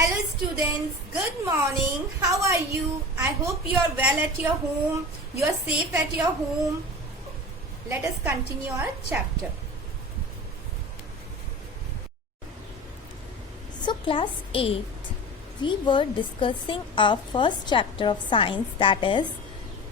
Hello students, good morning. How are you? I hope you are well at your home. You are safe at your home. Let us continue our chapter. So class 8, we were discussing our first chapter of science, that is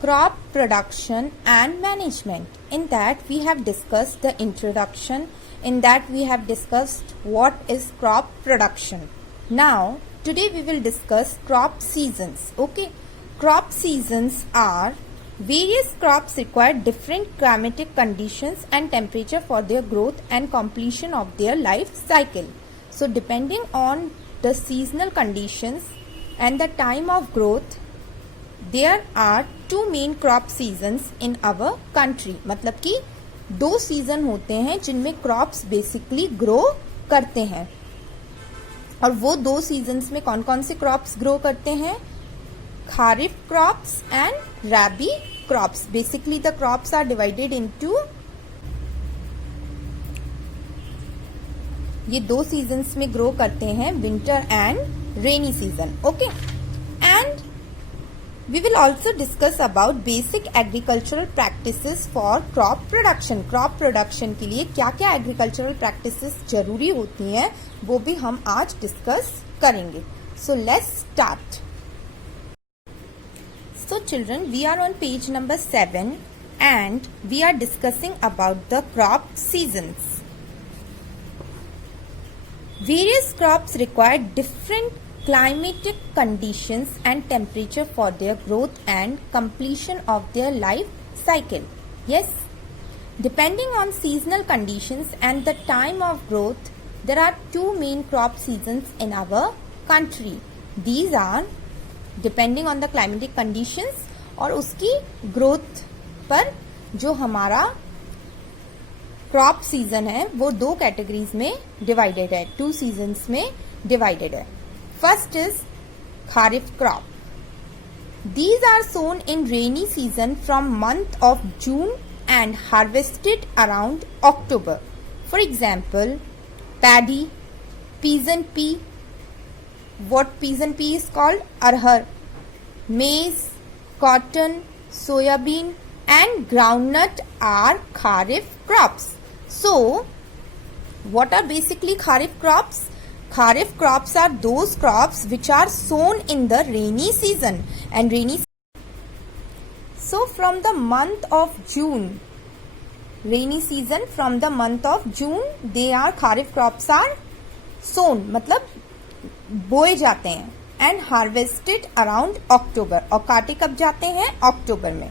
crop production and management. In that we have discussed the introduction. In that we have discussed what is crop production. Now, today we will discuss crop seasons. Okay, crop seasons are various crops require different climatic conditions and temperature for their growth and completion of their life cycle. So, depending on the seasonal conditions and the time of growth, there are two main crop seasons in our country. मतलब कि दो season होते हैं जिनमें crops basically grow करते हैं. और वो दो सीजन्स में कौन कौन से क्रॉप्स ग्रो करते हैं? Kharif crops and rabi crops. Basically the crops are divided into ये दो सीजन्स में ग्रो करते हैं, winter and rainy season. Okay, and we will also discuss about basic agricultural practices for crop production. Crop production के लिए क्या क्या एग्रीकल्चरल प्रैक्टिसेस जरूरी होती हैं वो भी हम आज डिस्कस करेंगे. So let's start. So children, we are on page number 7 and we are discussing about the crop seasons. Various crops require different climatic conditions and temperature for their growth and completion of their life cycle. Yes, depending on seasonal conditions and the time of growth, there are two main crop seasons in our country. These are depending on the climatic conditions और उसकी growth पर जो हमारा crop season है वो दो categories में divided है, टू सीजन्स में डिवाइडेड है. First is kharif crop. These are sown in rainy season from month of June and harvested around October. For example, paddy, pigeon pea. What pigeon pea is called? Arhar. Maize, cotton, soybean and groundnut are kharif crops. So, what are basically kharif crops? Kharif crops are those crops which are sown in the rainy season and So, from the month of June, rainy season, from the month of June, they are kharif crops are sown, मतलब बोए जाते हैं, and harvested around October. और काटे कब जाते हैं? अक्टूबर में.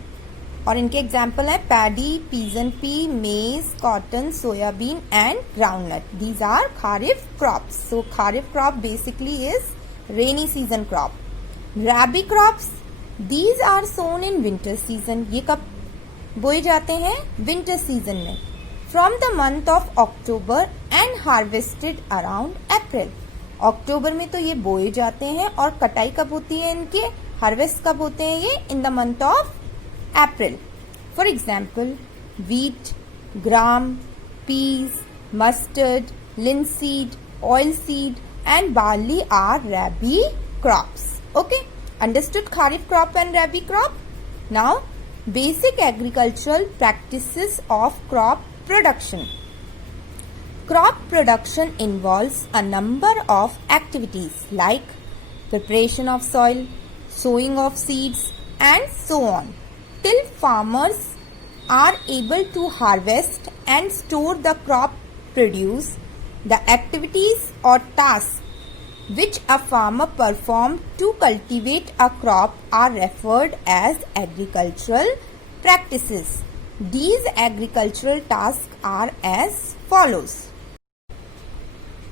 और इनके एग्जाम्पल है paddy, pigeon pea, maize, cotton, soybean and groundnut. These are kharif crops. So kharif crop basically is rainy season crop. Rabi crops, these are sown in winter season. ये कब बोए जाते हैं? विंटर सीजन में. From the month of October and harvested around April. October में तो ये बोए जाते हैं और कटाई कब होती है इनके, हार्वेस्ट कब होते हैं ये? In the month of April. For example, wheat, gram, peas, mustard, linseed, oilseed and barley are rabi crops. Okay, understood kharif crop and rabi crop? Now, basic agricultural practices of crop production. Crop production involves a number of activities like preparation of soil, sowing of seeds and so on, till farmers are able to harvest and store the crop produce. The activities or tasks which a farmer performs to cultivate a crop are referred as agricultural practices. These agricultural tasks are as follows.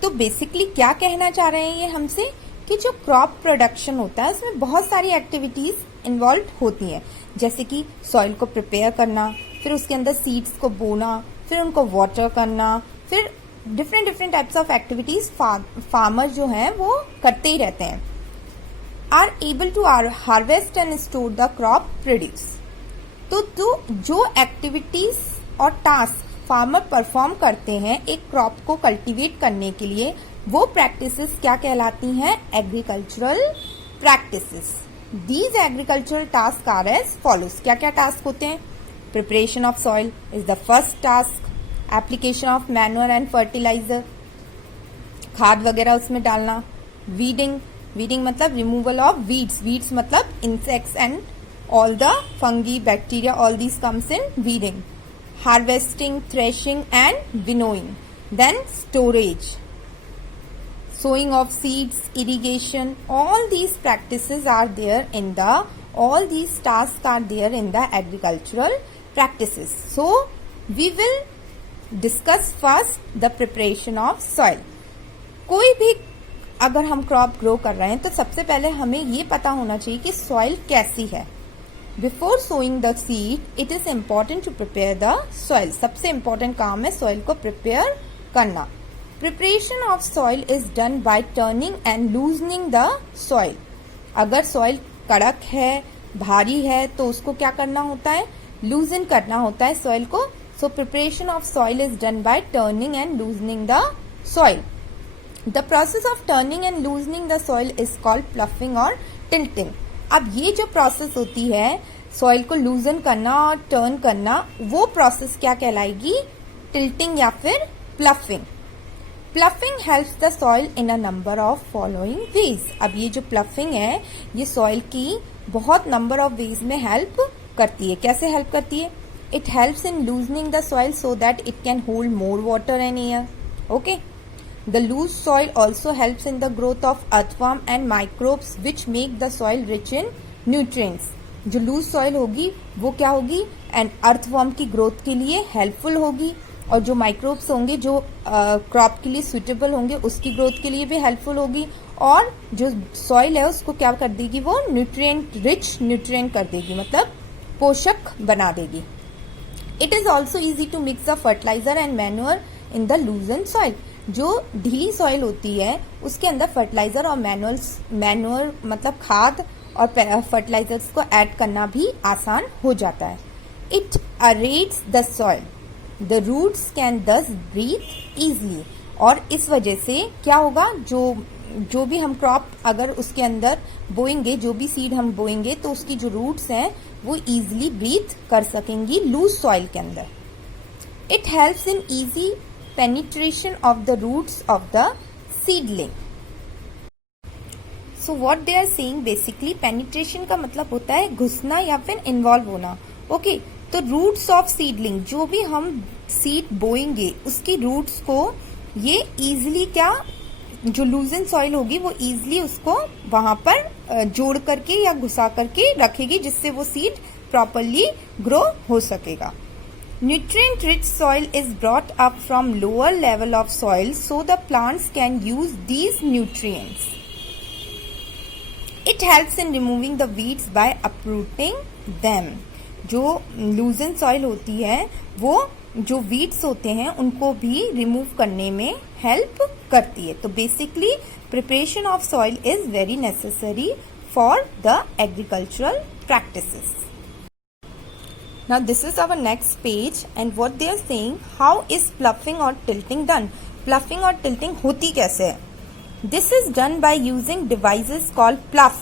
तो basically क्या कहना चाह रहे हैं ये हमसे कि जो क्रॉप प्रोडक्शन होता है उसमें बहुत सारी एक्टिविटीज इन्वॉल्व होती हैं, जैसे कि सॉइल को प्रिपेयर करना, फिर उसके अंदर सीड्स को बोना, फिर उनको वाटर करना, फिर different types of activities farmer जो हैं वो करते ही रहते हैं. Are able to harvest and store the crop produce. तो जो एक्टिविटीज और टास्क फार्मर परफॉर्म करते हैं एक क्रॉप को कल्टीवेट करने के लिए, वो प्रैक्टिसेस क्या कहलाती हैं? Agricultural practices. These agricultural task are as follows. क्या क्या टास्क होते हैं? Preparation of soil is the first task. Application of manure and fertiliser, खाद वगैरह उसमें डालना. वीडिंग, वीडिंग मतलब रिमूवल ऑफ वीड्स. वीड्स मतलब insects and all the fungi, bacteria, all these comes in weeding. Harvesting, threshing and winnowing. Then storage, sowing of seeds, irrigation, all these practices are there in the, all these tasks are there in the agricultural practices. So we will discuss first the preparation of soil. कोई भी अगर हम crop grow कर रहे हैं तो सबसे पहले हमें ये पता होना चाहिए कि सॉइल कैसी है. Before sowing the seed it is important to prepare the soil. सबसे इम्पॉर्टेंट काम है सॉइल को प्रिपेयर करना. Preparation of soil is done by turning and loosening the soil. अगर सॉइल कड़क है, भारी है, तो उसको क्या करना होता है? लूजन करना होता है सॉइल को. So preparation of soil is done by turning and loosening the soil. The process of turning and loosening the soil is called ploughing और टिल्टिंग. अब ये जो प्रोसेस होती है सॉइल को लूजन करना और टर्न करना, वो प्रोसेस क्या कहलाएगी? टिल्टिंग या फिर ploughing. Ploughing helps the soil in a number of following ways. अब ये जो प्लफिंग है ये सॉइल की बहुत नंबर ऑफ वेज में हेल्प करती है. कैसे हेल्प करती है? It helps in loosening the soil so that it can hold more water and air. Okay. The loose soil also helps in the growth of earthworm and microbes which make the soil rich in nutrients. जो loose soil होगी वो क्या होगी? And earthworm की growth के लिए helpful होगी, और जो माइक्रोब्स होंगे जो क्रॉप के लिए सुटेबल होंगे उसकी ग्रोथ के लिए भी हेल्पफुल होगी. और जो सॉइल है उसको क्या कर देगी? वो न्यूट्रिएंट रिच न्यूट्रिएंट कर देगी, मतलब पोषक बना देगी. It is also easy to mix the fertiliser and manure in the loosen soil. जो ढीली सॉइल होती है उसके अंदर फर्टिलाइजर और मैन्योर मतलब खाद और फर्टिलाइजर्स को ऐड करना भी आसान हो जाता है. It aerates the soil. The roots can thus breathe easily. और इस वजह से क्या होगा? जो भी हम क्रॉप अगर उसके अंदर बोएंगे, जो भी सीड हम बोएंगे, तो उसकी जो रूट्स हैं वो ईजिली ब्रीथ कर सकेंगी लूज सॉइल के अंदर. It helps in easy penetration of the roots of the seedling. So what they are saying, basically penetration का मतलब होता है घुसना या फिर इन्वॉल्व होना. ओके. तो रूट्स ऑफ सीडलिंग, जो भी हम सीड बोएंगे उसकी रूट्स को ये इजीली क्या, जो लूजन सॉइल होगी वो इजीली उसको वहां पर जोड़ करके या घुसा करके रखेगी, जिससे वो सीड प्रॉपरली ग्रो हो सकेगा. Nutrient rich soil is brought up from lower level of soil so the plants can use these nutrients. It helps in removing the weeds by uprooting them. जो लूजन सॉइल होती है वो जो weeds होते हैं उनको भी रिमूव करने में हेल्प करती है. तो basically preparation of soil is very necessary for the agricultural practices. Now this is our next page and what they are saying, how is ploughing और टिल्टिंग डन. प्लफिंग और टिल्टिंग होती कैसे है? This is done by using devices called plough,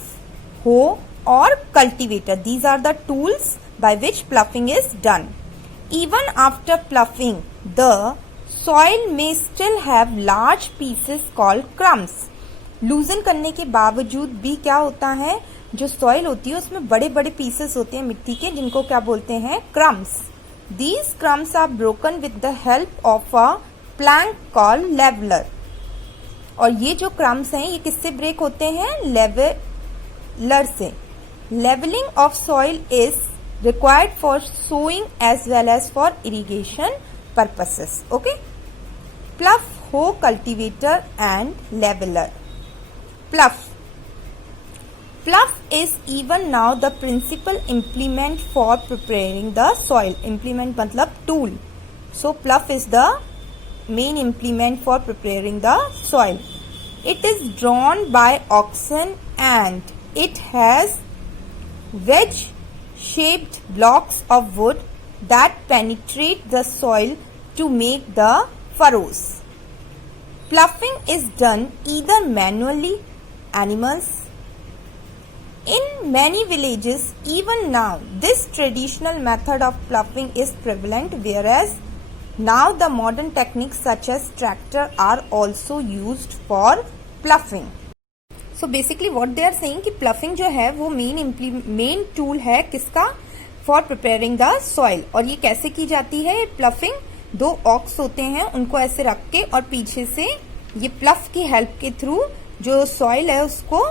hoe और cultivator. These are the tools by which ploughing is done. Even after ploughing, the soil may still have large pieces called crumbs. लूजन करने के बावजूद भी क्या होता है, जो soil होती है उसमें बड़े बड़े पीसेस होते हैं मिट्टी के, जिनको क्या बोलते हैं? Crumbs. These crumbs are broken with the help of a plank called leveler. और ये जो क्रम्स हैं ये किससे ब्रेक होते हैं? लेवलर से. Leveling of soil is required for sowing as well as for irrigation purposes. Okay. Plough, hoe, cultivator and leveler. Plough. Plough is even now the principal implement for preparing the soil. Implement मतलब tool. So plough is the main implement for preparing the soil. It is drawn by oxen and it has wedge shaped blocks of wood that penetrate the soil to make the furrows. Ploughing is done either manually, animals. In many villages, even now, this traditional method of ploughing is prevalent, whereas now the modern techniques such as tractor are also used for ploughing. So basically what they are saying कि ploughing जो है वो main tool है किसका, for preparing the soil. और ये कैसे की जाती है प्लफिंग, 2 ऑक्स होते हैं उनको ऐसे रख के और पीछे से ये प्लफ की हेल्प के थ्रू जो सॉइल है उसको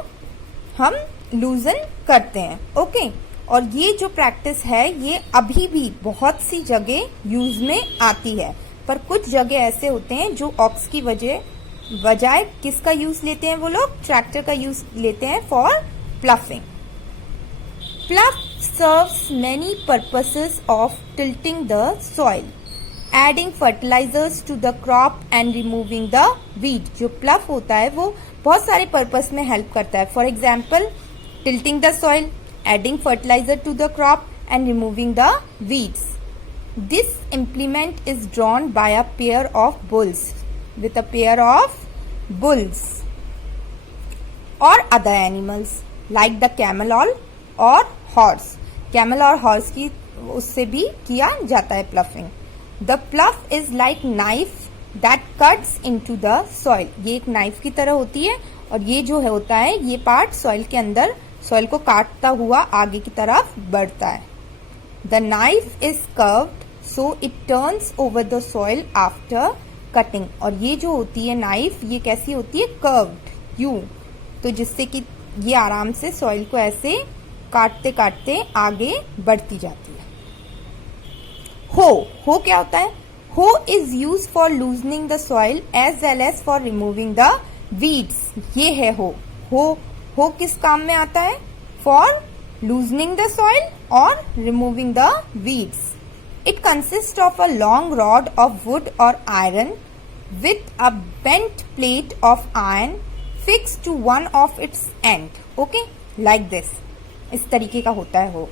हम लूजन करते हैं. ओके और ये जो प्रैक्टिस है ये अभी भी बहुत सी जगह यूज में आती है, पर कुछ जगह ऐसे होते हैं जो ऑक्स की बजाय किसका यूज लेते हैं, वो लोग ट्रैक्टर का यूज लेते हैं for ploughing. प्लफ serves many purposes of tilting the soil, adding fertilizers to the crop and removing the weed. जो प्लफ होता है वो बहुत सारे पर्पस में हेल्प करता है. For example tilting the soil, adding fertilizer to the crop and removing the weeds. This implement is drawn by a pair of bulls, with a pair of bulls or other animals like the camel or horse. Camel और horse की उससे भी किया जाता है ploughing. The प्लफ is like knife that cuts into the soil. ये एक knife की तरह होती है और ये जो है होता है ये पार्ट सॉइल के अंदर सॉइल को काटता हुआ आगे की तरफ बढ़ता है. The knife is curved so it turns over the soil after cutting. और ये जो होती है नाइफ ये कैसी होती है, कर्व्ड यूं, तो जिससे कि ये आराम से सॉइल को ऐसे काटते काटते आगे बढ़ती जाती है. हो क्या होता है, hoe is use for loosening the soil as well as for removing the weeds. ये है हो किस काम में आता है, फॉर लूजनिंग द सॉइल और removing the weeds. It consist of a long rod of wood और iron with a bent plate of iron fix to one of its end. Okay like this, इस तरीके का होता है hoe.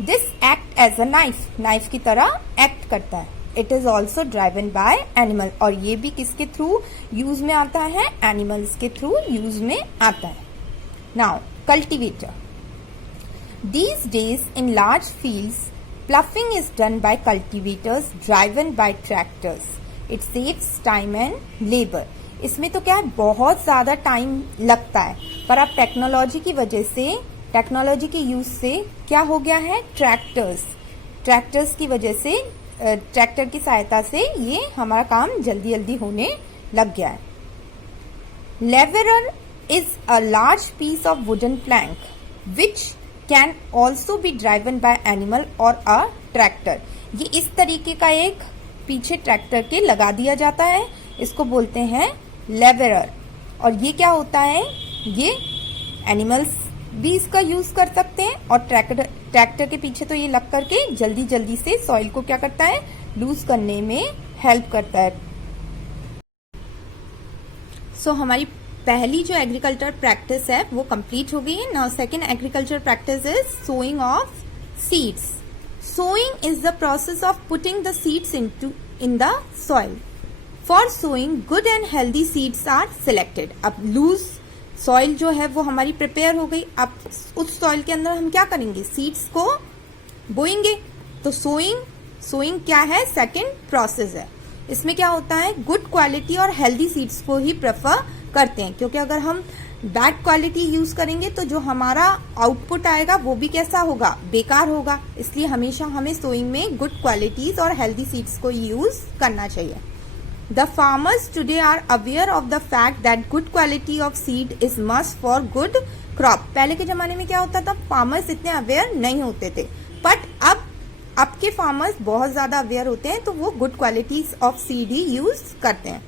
This act as a knife की तरह act करता है. It is also driven by animal. और ये भी किसके थ्रू यूज में आता है, एनिमल्स के थ्रू यूज में आता है. Now cultivator. These days in large fields ploughing is done bye cultivators driven by tractors. It saves time and labour. इसमें तो क्या है, बहुत ज्यादा टाइम लगता है, पर अब टेक्नोलॉजी की वजह से, टेक्नोलॉजी के यूज से क्या हो गया है, ट्रैक्टर्स की वजह से, ट्रैक्टर की सहायता से ये हमारा काम जल्दी जल्दी होने लग गया है. Leveller is a large piece of wooden plank which can also be driven by animal और अ ट्रैक्टर. ये इस तरीके का एक पीछे ट्रैक्टर के लगा दिया जाता है, इसको बोलते हैं लेवरर. और ये क्या होता है, ये एनिमल्स भी इसका यूज कर सकते हैं और ट्रैक्टर के पीछे तो ये लग करके जल्दी जल्दी से सॉइल को क्या करता है, लूज करने में हेल्प करता है. सो हमारी पहली जो एग्रीकल्चर प्रैक्टिस है वो कंप्लीट हो गई है. Now second agriculture practice is sowing of seeds. Sowing is the process of putting the seeds in the soil. For sowing good and healthy seeds are selected. अब लूज सॉइल जो है वो हमारी प्रिपेयर हो गई. अब उस सॉइल के अंदर हम क्या करेंगे, सीड्स को बोएंगे. तो सोइंग क्या है, सेकंड प्रोसेस है. इसमें क्या होता है, गुड क्वालिटी और हेल्दी सीड्स को ही प्रेफर करते हैं, क्योंकि अगर हम बैड क्वालिटी यूज करेंगे तो जो हमारा आउटपुट आएगा वो भी कैसा होगा, बेकार होगा. इसलिए हमेशा हमें सोइंग में गुड क्वालिटीज और हेल्दी सीड्स को यूज करना चाहिए. The farmers today are aware of the fact that good quality of seed is must for good crop. पहले के जमाने में क्या होता था, फार्मर्स इतने अवेयर नहीं होते थे, बट अब के फार्मर्स बहुत ज्यादा अवेयर होते हैं, तो वो good qualities of seed he use करते हैं.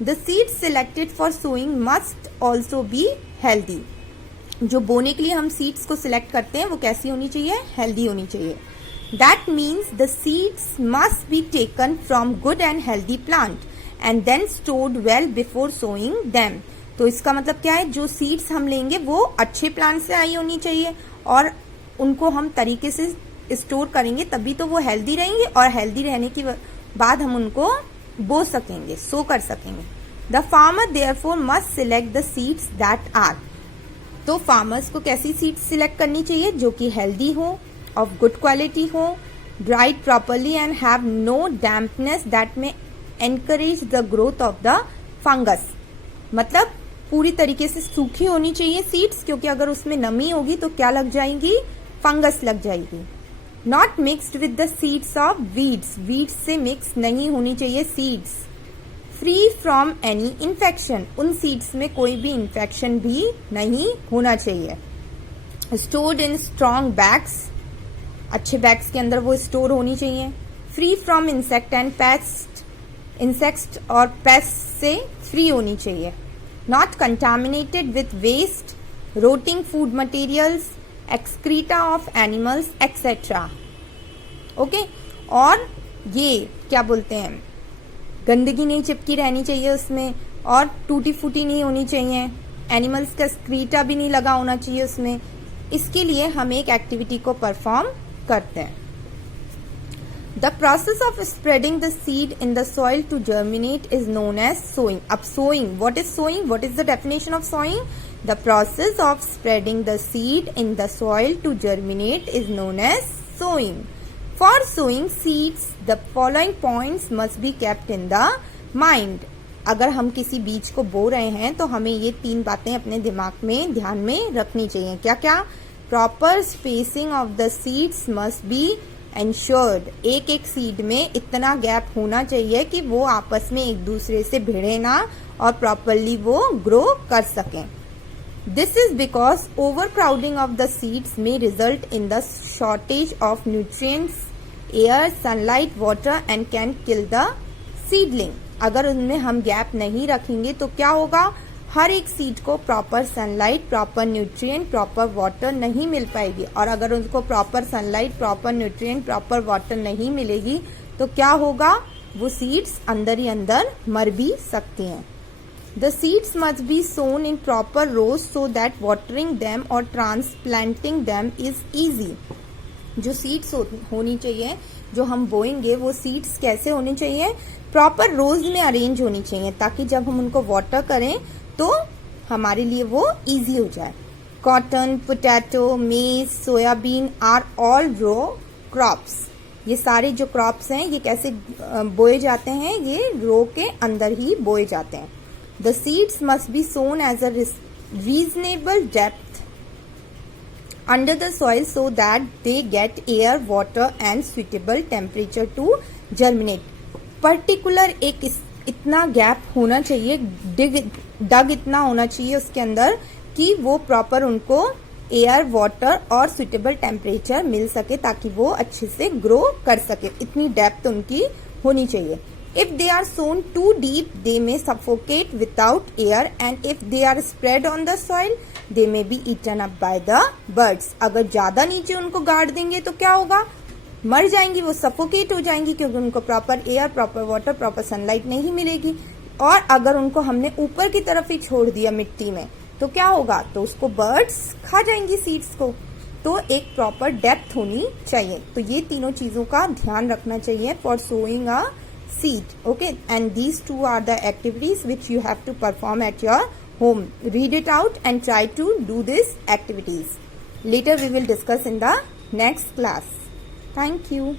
The seeds selected for sowing must also be healthy. जो बोने के लिए हम सीड्स को सिलेक्ट करते हैं वो कैसी होनी चाहिए, हेल्दी होनी चाहिए. That means the seeds must be taken from good and healthy plant and then stored well before sowing them. तो इसका मतलब क्या है, जो सीड्स हम लेंगे वो अच्छे प्लांट से आई होनी चाहिए और उनको हम तरीके से स्टोर करेंगे, तभी तो वो हेल्दी रहेंगे और हेल्दी रहने के बाद हम उनको बो सकेंगे, सो कर सकेंगे. The farmer therefore must select the seeds that are, तो फार्मर्स को कैसी सीड्स सिलेक्ट करनी चाहिए? जो कि हेल्दी हो, ऑफ गुड क्वालिटी हो, dried properly and have no dampness that may encourage the growth of the fungus, मतलब पूरी तरीके से सूखी होनी चाहिए सीड्स, क्योंकि अगर उसमें नमी होगी तो क्या लग जाएंगी? फंगस लग जाएगी। Not mixed with the seeds of weeds, weeds से मिक्स नहीं होनी चाहिए seeds. Free from any infection, उन सीड्स में कोई भी इन्फेक्शन भी नहीं होना चाहिए। स्टोर्ड इन स्ट्रॉन्ग बैग्स, अच्छे बैग्स के अंदर वो स्टोर होनी चाहिए। Free from insect and pest, insects और पेस्ट से फ्री होनी चाहिए। Not contaminated with waste, rotting food materials, excreta of animals etcetera. Okay, और ये क्या बोलते हैं, गंदगी नहीं चिपकी रहनी चाहिए उसमें, और टूटी फूटी नहीं होनी चाहिए, एनिमल्स का एक्सक्रीटा भी नहीं लगा होना चाहिए उसमें। इसके लिए हम एक एक्टिविटी को परफॉर्म करते हैं। The process of spreading the seed in the soil to germinate is known as sowing. अब sowing, what is sowing? What is the definition of sowing? The process of spreading the seed in the soil to germinate is known as sowing. For sowing seeds, the following points must be kept in the mind. अगर हम किसी बीज को बो रहे हैं तो हमें ये 3 बातें अपने दिमाग में, ध्यान में रखनी चाहिए। क्या क्या? Proper spacing of the seeds must be ensured, एक एक सीड में इतना गैप होना चाहिए कि वो आपस में एक दूसरे से भिड़े ना और प्रॉपरली वो ग्रो कर सकें। This is because overcrowding of the seeds may result in the shortage of nutrients, air, sunlight, water and can kill the seedling. अगर उनमें हम गैप नहीं रखेंगे तो क्या होगा? हर एक सीड को proper sunlight, proper nutrient, proper water नहीं मिल पाएगी, और अगर उनको proper sunlight, proper nutrient, proper water नहीं मिलेगी तो क्या होगा? वो सीड्स अंदर ही अंदर मर भी सकती हैं। The seeds must be sown in proper rows so that watering them or transplanting them is easy. जो सीड्स होनी चाहिए, जो हम बोएंगे, वो सीड्स कैसे होनी चाहिए? प्रॉपर रोज में अरेंज होनी चाहिए, ताकि जब हम उनको वाटर करें तो हमारे लिए वो इजी हो जाए। Cotton, potato, maize, soybean are all row crops. ये सारे जो क्रॉप्स हैं ये कैसे बोए जाते हैं? ये रो के अंदर ही बोए जाते हैं। The seeds must be sown as a reasonable depth under the soil so that they get air, water and suitable temperature to germinate. Particular एक इतना गैप होना चाहिए, डग इतना होना चाहिए उसके अंदर कि वो प्रॉपर उनको एयर, वाटर और सुइटेबल टेम्परेचर मिल सके, ताकि वो अच्छे से ग्रो कर सके। इतनी डेप्थ उनकी होनी चाहिए। If they are sown too deep, they may suffocate without air, and if they are spread on the soil, they may be eaten up by the birds. अगर ज्यादा नीचे उनको गाड़ देंगे तो क्या होगा? मर जाएंगी, वो सफोकेट हो जाएंगी, क्योंकि उनको proper air, proper water, proper sunlight नहीं मिलेगी। और अगर उनको हमने ऊपर की तरफ ही छोड़ दिया मिट्टी में तो क्या होगा? तो उसको बर्ड्स खा जाएंगी सीड्स को। तो एक प्रॉपर डेप्थ होनी चाहिए। तो ये तीनों चीजों का ध्यान रखना चाहिए for sowing a seed. Okay, and these 2 are the activities which you have to perform at your home. Read it out and try to do these activities. Later we will discuss in the next class. Thank you.